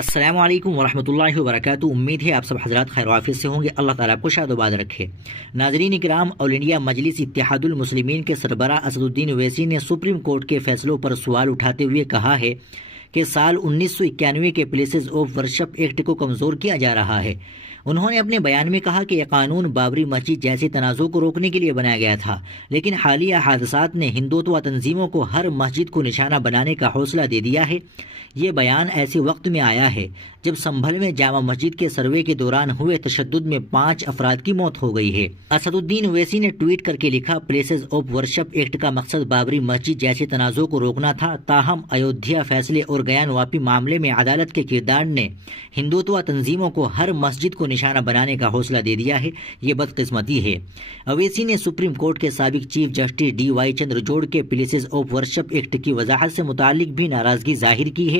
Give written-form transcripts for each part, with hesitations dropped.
السلام علیکم ورحمۃ اللہ وبرکاتہ۔ امید ہے آپ سب حضرات خیر وعافیت سے ہوں گے۔ اللہ تعالیٰ آپ کو شاد و باد رکھے۔ ناظرین کرام، آل انڈیا مجلس اتحاد المسلمین کے سربراہ اسد الدین اویسی نے سپریم کورٹ کے فیصلوں پر سوال اٹھاتے ہوئے کہا ہے کہ سال 1991 کے پلیسز آف ورشپ ایکٹ کو کمزور کیا جا رہا ہے۔ انہوں نے اپنے بیان میں کہا کہ یہ قانون بابری مسجد جیسے تنازع کو روکنے کے لیے بنایا گیا تھا، لیکن حالیہ حادثات نے ہندوتوا تنظیموں کو ہر مسجد کو نشانہ بنانے کا حوصلہ دے دیا ہے۔ یہ بیان ایسے وقت میں آیا ہے جب سنبھل میں جامع مسجد کے سروے کے دوران ہوئے تشدد میں 5 افراد کی موت ہو گئی ہے۔ اسد الدین اویسی نے ٹویٹ کر کے لکھا، پلیسز آف ورشپ ایکٹ کا مقصد بابری مسجد جیسے تنازع کو روکنا تھا، تاہم ایودھیا فیصلے اور گیان واپی معاملے میں عدالت کے کردار نے ہندوتوا تنظیموں کو ہر مسجد کو نشانہ بنانے کا حوصلہ دے دیا ہے۔ یہ بدقسمتی ہے۔ اویسی نے سپریم کورٹ کے سابق chief justice D Y Chandrachud کے پلیسز آف ورشپ ایکٹ کی وضاحت سے متعلق بھی ناراضگی ظاہر کی ہے۔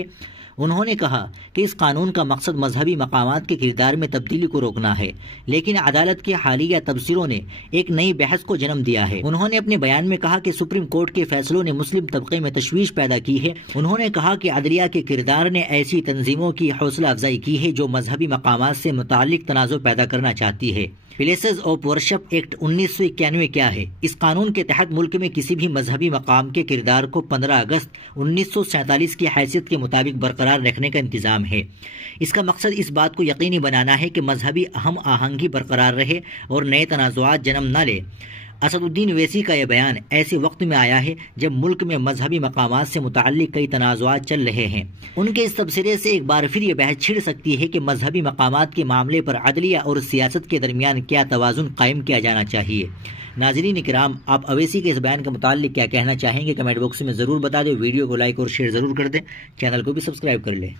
انہوں نے کہا کہ اس قانون کا مقصد مذہبی مقامات کے کردار میں تبدیلی کو روکنا ہے، لیکن عدالت کے حالیہ تبصروں نے ایک نئی بحث کو جنم دیا ہے۔ انہوں نے اپنے بیان میں کہا کہ سپریم کورٹ کے فیصلوں نے مسلم طبقے میں تشویش پیدا کی ہے۔ انہوں نے کہا کہ عدلیہ کے کردار نے ایسی تنظیموں کی حوصلہ افزائی کی ہے جو مذہبی مقامات سے متعلق تنازع پیدا کرنا چاہتی ہے۔ پلیسز آف ورشپ ایکٹ 1991 کیا ہے؟ اس قانون کے تحت ملک میں کسی بھی مذہبی مقام کے کردار کو 15 اگست 1947 کی حیثیت کے مطابق برقرار رکھنے کا انتظام ہے۔ اس کا مقصد اس بات کو یقینی بنانا ہے کہ مذہبی ہم آہنگی برقرار رہے اور نئے تنازعات جنم نہ لے۔ اسد الدین اویسی کا یہ بیان ایسے وقت میں آیا ہے جب ملک میں مذہبی مقامات سے متعلق کئی تنازعات چل رہے ہیں۔ ان کے اس تبصرے سے ایک بار پھر یہ بحث چھڑ سکتی ہے کہ مذہبی مقامات کے معاملے پر عدلیہ اور سیاست کے درمیان کیا توازن قائم کیا جانا چاہیے۔ ناظرین کرام، آپ اویسی کے اس بیان کے متعلق کیا کہنا چاہیں گے؟ کمنٹ باکس میں ضرور بتا دیں۔ ویڈیو کو لائک اور شیئر ضرور کر دیں، چینل کو بھی سبسکرائب کر لیں۔